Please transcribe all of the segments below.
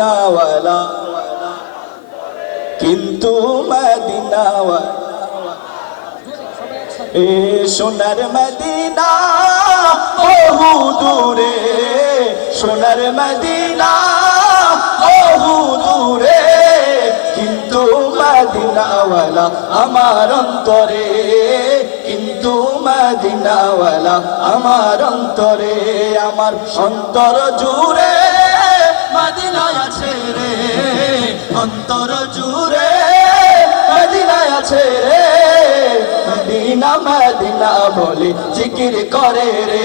মদিনাওয়ালা। কিন্তু মদিনাওয়ালা এ সোনার মদিনা বহু দূরে সোনার মদিনা বহু দূরে কিন্তু মদিনাওয়ালা আমার অন্তরে, কিন্তু মদিনাওয়ালা আমার অন্তরে, আমার অন্তর জুড়ে মদিনায় আছে রে অন্তর জুড়ে মদিনায় আছে রে। মদিনা মদিনা বলে জিকির করে রে।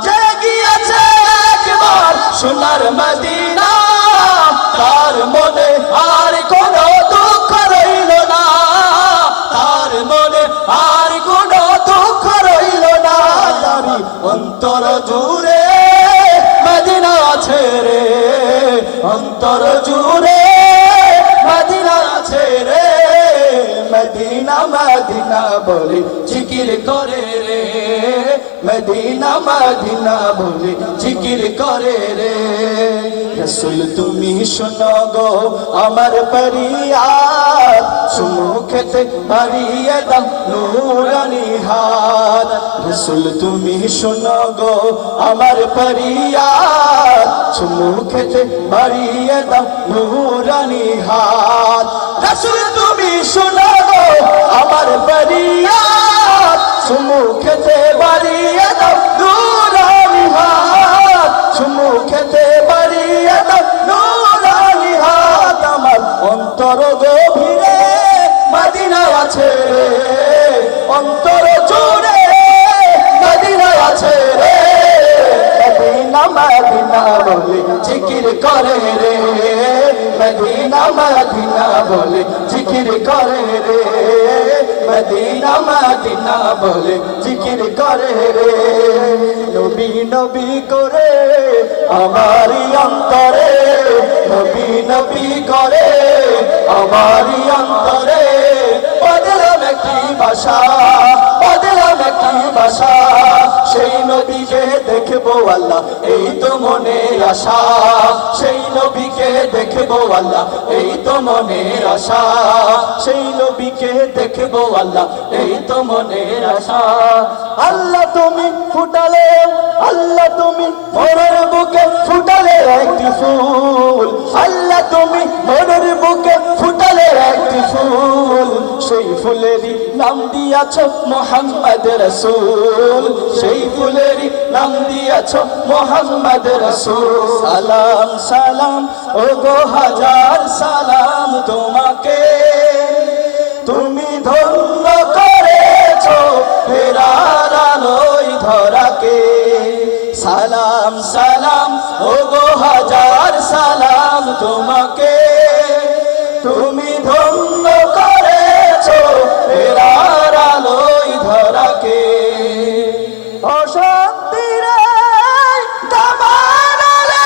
সোনার মদিনা, তার মনে আর কোন দুঃখ রইল না। তার মনে আর কোন দুঃখ রইল না। তারি অন্তর জুড়ে মদিনা রে। অন্তর জুড়ে মদিনা রে। মদিনা মদিনা বলে জিকির করে রে। মদিনা মদিনা বলে জিকির করে রে। রসুল, তুমি শোনো গো আমার পরিয়ার সুমুখেতে বাড়িয়ে দাম নুরানি হাত। রসুল, তুমি শোনো গো আমার পরিয়ার সুমুখেতে বাড়িয়ে দাম নুরানি হাত। রসুল, তুমি শোনো গো আমার পরিয়ার সুমুখেতে বাড়িয়ে দাম নুরানি হাত। সুমুখেতে বাড়িয়ে দাম নুরানি হাত। আমার অন্তর গভীরে মদিনা আছে অন্তর জুড়ে মদিনা আছে রে। মদিনা মদিনা বলে জিকির করে রে। মদিনা মদিনা বলে জিকির করে রে। মদিনা মদিনা বলে জিকির করে রে। নবী নবী করে আমারি অন্তরে। নবী নবী করে আমারি অন্তরে। বদলাম একটি বাসা, বদলাম একটি বাসা। সেই নদীকে দেখব আল্লাহ, এই তো মনের আশা। সেই নবীকে দেখব আল্লাহ, এই তো মনের আশা। সেই নবীকে দেখব আল্লাহ, এই তো মনের আশা। আল্লাহ তুমি ফুটালে আল্লাহ তুমি মনের বুকে ফুটালে একটি ফুল। আল্লাহ তুমি মনের বুকে ফুটালে একটি ফুল। সেই ফুলেরই নাম দিয়াছ মোহাম্মদ রসুল। সেই ফুলেরই নাম দিয়াছ মোহাম্মদ রসুল। সালাম সালাম ও গো হাজার সালাম তোমাকে। তুমি ধন্য করেছ ফেরার আলোয় ধরাকে। সালাম সালাম ও গো হাজার সালাম তোমাকে। অশান্তির এই দাবানলে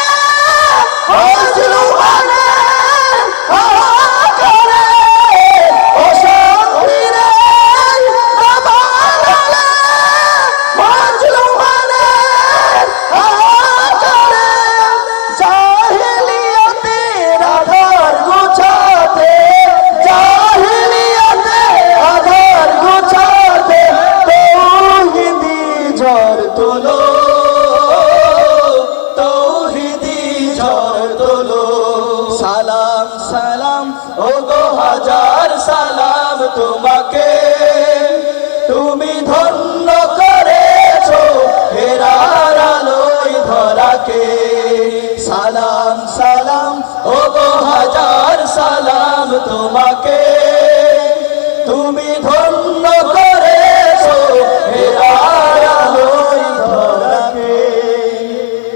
সালাম ও দু হাজার সালাম তোমাকে। তুমি ধন্য করেছ ফেরার আলোই ধরাকে। সালাম সালাম ও দু হাজার সালাম তোমাকে। তুমি ধন্য করে